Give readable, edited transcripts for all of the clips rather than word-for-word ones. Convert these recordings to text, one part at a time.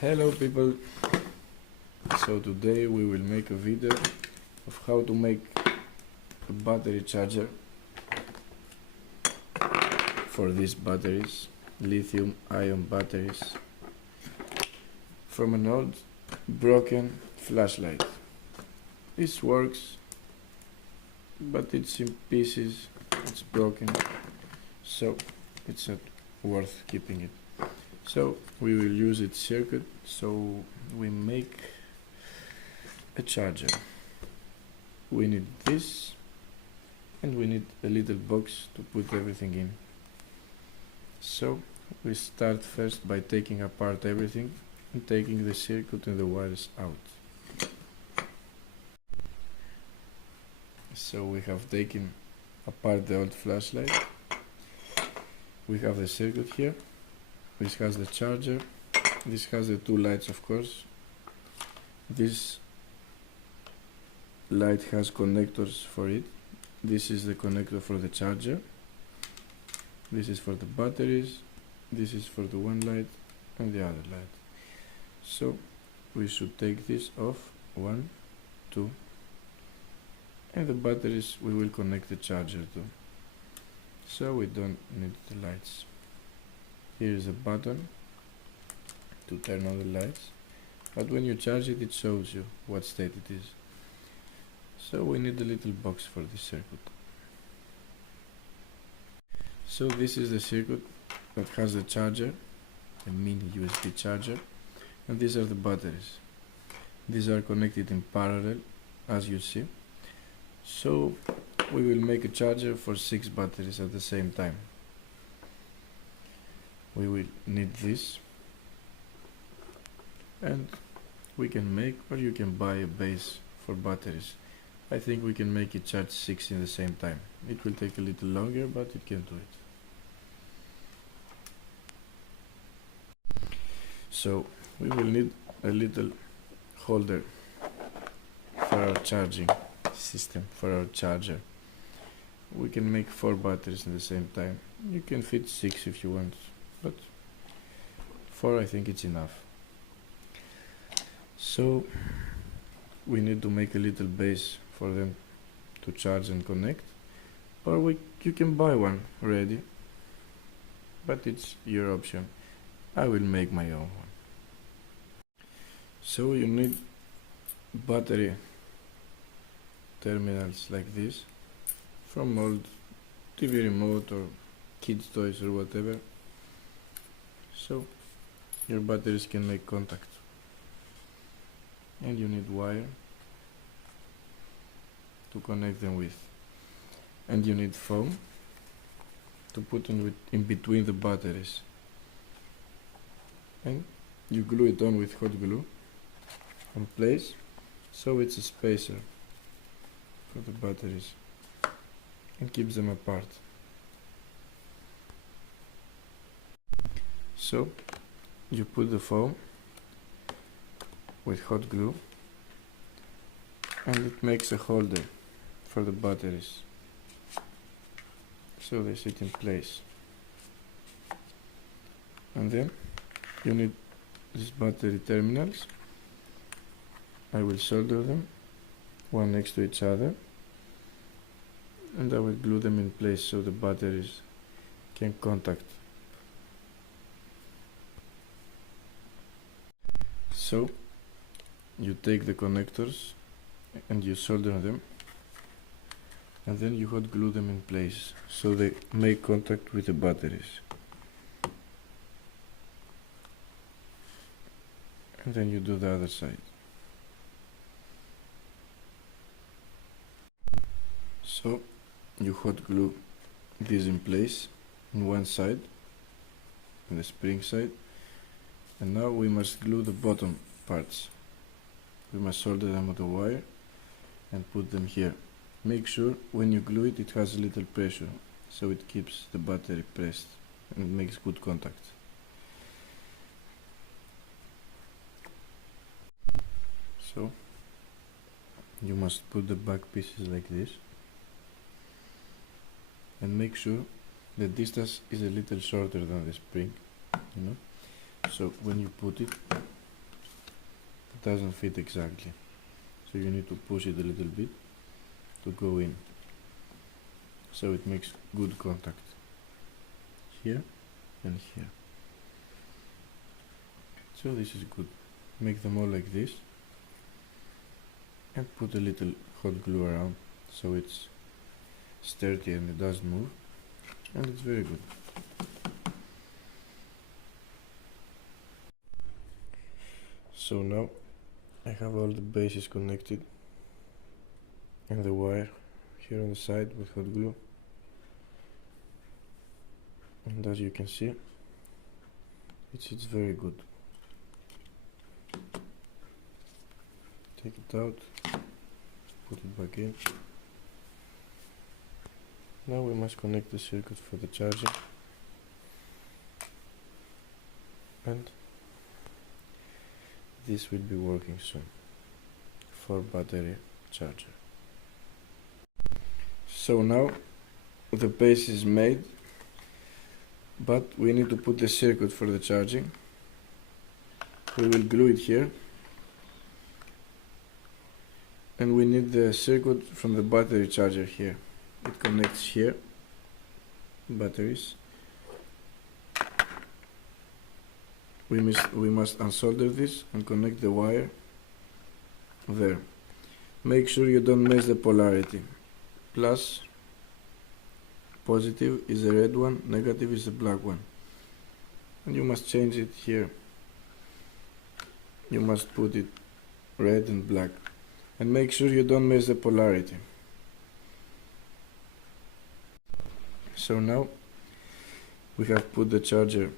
Hello people, so today we will make a video of how to make a battery charger for these batteries, lithium ion batteries, from an old broken flashlight. This works, but it's in pieces, it's broken, so it's not worth keeping it. So we will use its circuit, so we make a charger. We need this, and we need a little box to put everything in. So we start first by taking apart everything and taking the circuit and the wires out. So we have taken apart the old flashlight. We have the circuit here. This has the charger, this has the two lights, of course. This light has connectors for it. This is the connector for the charger. This is for the batteries. This is for the one light and the other light. So we should take this off, 1, 2, and the batteries we will connect the charger to. So we don't need the lights. Here is a button to turn on the lights, but when you charge it, it shows you what state it is. So we need a little box for this circuit. So this is the circuit that has the charger, a mini USB charger, and these are the batteries. These are connected in parallel, as you see. So we will make a charger for 6 batteries at the same time. We will need this, and we can make, or you can buy a base for batteries. I think we can make it charge 6 in the same time. It will take a little longer, but it can do it. So we will need a little holder for our charging system, for our charger. We can make 4 batteries in the same time. You can fit 6 if you want, but 4 I think it's enough. So we need to make a little base for them to charge and connect, or you can buy one ready, but it's your option. I will make my own one. So you need battery terminals like this from old TV remote or kids toys or whatever, so your batteries can make contact. And you need wire to connect them with, and you need foam to put in between the batteries, and you glue it on with hot glue in place, so it's a spacer for the batteries and keeps them apart. So you put the foam with hot glue, and it makes a holder for the batteries, so they sit in place. And then you need these battery terminals. I will solder them one next to each other, and I will glue them in place so the batteries can contact. So you take the connectors and you solder them, and then you hot glue them in place so they make contact with the batteries. And then you do the other side. So you hot glue these in place on one side, on the spring side, and now we must glue the bottom parts. We must solder them with a wire and put them here. Make sure when you glue it, it has a little pressure, so it keeps the battery pressed and makes good contact. So you must put the back pieces like this, and make sure the distance is a little shorter than the spring, you know. So when you put it, doesn't fit exactly, so you need to push it a little bit to go in, so it makes good contact here and here. So this is good. Make them all like this and put a little hot glue around so it's sturdy and it doesn't move, and it's very good. So now I have all the bases connected and the wire here on the side with hot glue, and as you can see it's very good. Take it out, put it back in. Now we must connect the circuit for the charging, and this will be working soon for battery charger. So now the base is made, but we need to put the circuit for the charging. We will glue it here, and we need the circuit from the battery charger here. It connects here, batteries. We must unsolder this and connect the wire there. Make sure you don't mess the polarity. Plus, positive is the red one, negative is the black one, and you must change it here. You must put it red and black, and make sure you don't mess the polarity. So now we have put the charger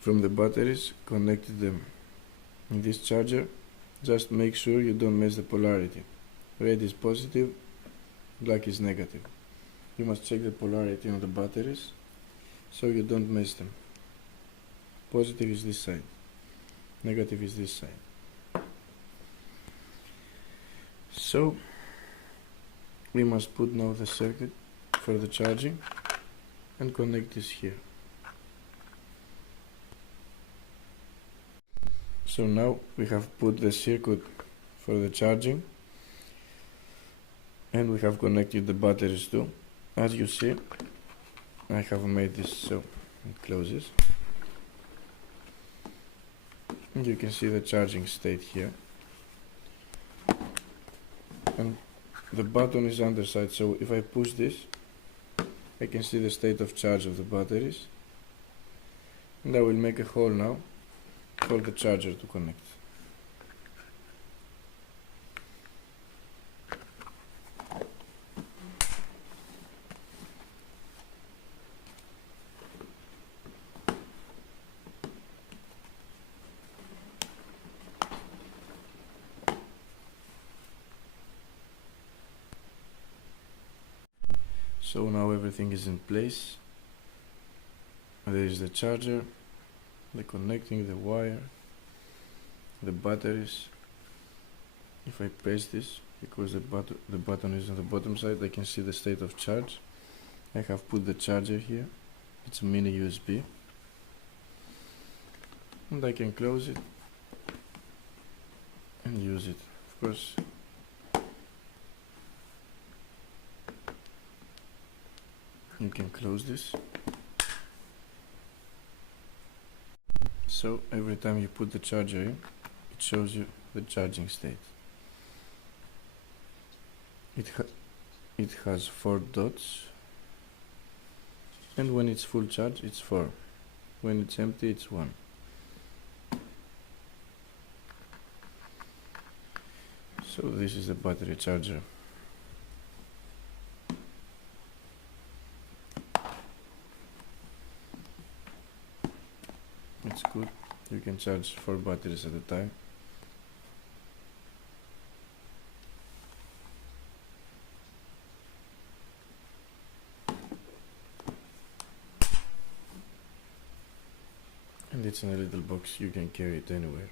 from the batteries, connected them in this charger. Just make sure you don't mess the polarity. Red is positive, black is negative. You must check the polarity on the batteries so you don't mess them. Positive is this side, negative is this side. So we must put now the circuit for the charging and connect this here. So now we have put the circuit for the charging, and we have connected the batteries too. As you see, I have made this so it closes, and you can see the charging state here, and the button is underside, so if I push this I can see the state of charge of the batteries, and I will make a hole now for the charger to connect. So now everything is in place. There is the charger, the connecting, the wire, the batteries. If I press this, because the button is on the bottom side, I can see the state of charge. I have put the charger here. It's a mini USB, and I can close it and use it. Of course, you can close this. So every time you put the charger in, it shows you the charging state. It has 4 dots, and when it's full charge it's 4. When it's empty it's 1. So this is the battery charger. It's good. You can charge 4 batteries at a time. And it's in a little box, you can carry it anywhere.